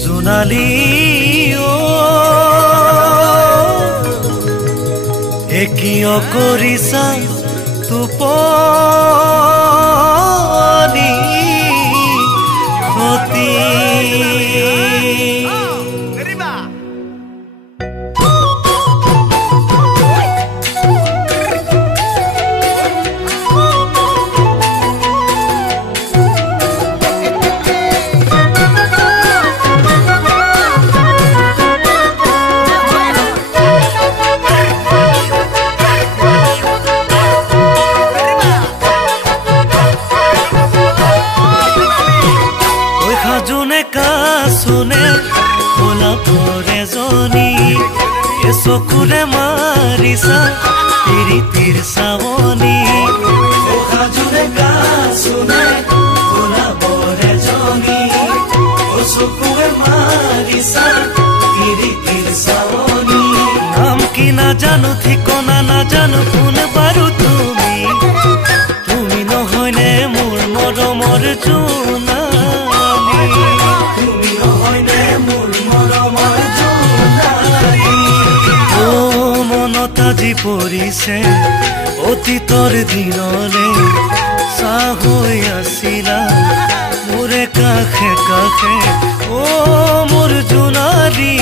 জোনালী কিয় কৰিছা টোপনি ক্ষতি কাছনে ভোলা পৰে জনী চকুৰে মাৰিছা তিৰিতিৰ চাৱনী কাজুনে কাছনে ভোলা পৰে জনী চকুৰে মাৰিছা তিৰিতিৰ চাৱনী নাম কি নাজানো ঠিকনা নাজানো কোন বাৰু তুমি নহয়নে মোৰ মৰমৰ জোনা আজি পৰিছে অতীতৰ দিনলে চাহ হৈ আছিলা মোৰে কাষে কাষে মোৰ জোনালী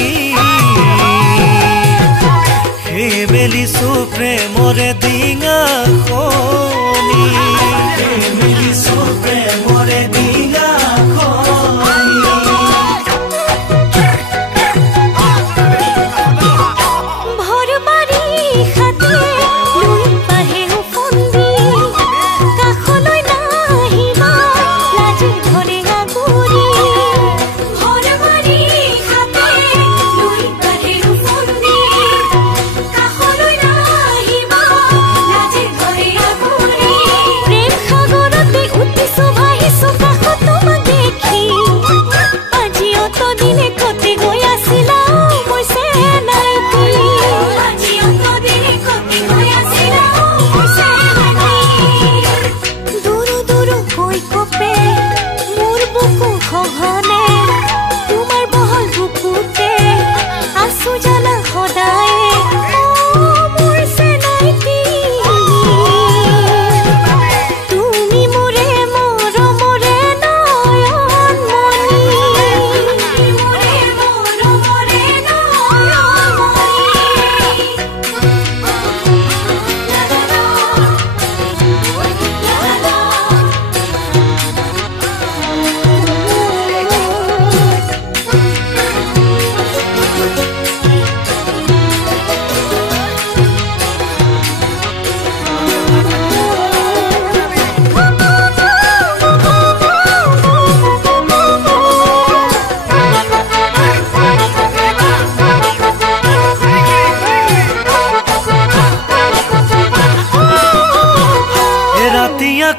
সেই মেলিছো প্ৰেমৰে ডিঙাখনি মেলিছো প্ৰেমৰে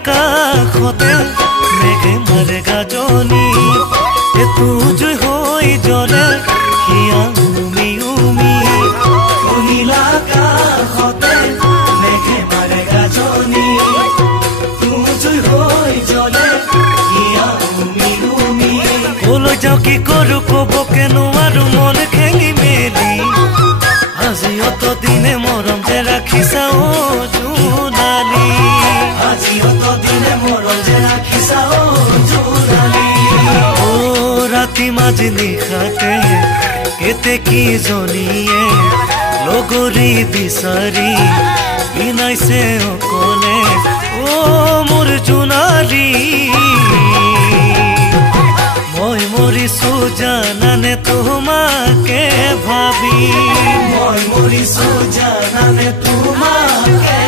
কাষতে মেঘে মাৰে গাজনি তুজুই হৈ জ্বলে হিয়া উমি উমি কহিলা কাষতে মেঘে মাৰে গাজনি তুজুই হৈ জ্বলে হিয়া উমি উমি কলৈ যাওঁ কি কৰোঁ ক'বকে নোৱাৰো মন খেলি মেলি আজি অত দিনে মৰম যে ৰাখিছা জোনালী আজি অত দিনে মৰম যে ৰাখিছা জোনালী ৰাতি মাঝি নিশাতে কেতেকী জনীয়ে লগৰী বিচাৰি বিনাইছে অকলে মোৰ জোনালী মই মৰিছো জানানে তোমাকে ভাবি মই মৰিছো জানানে তোমাকে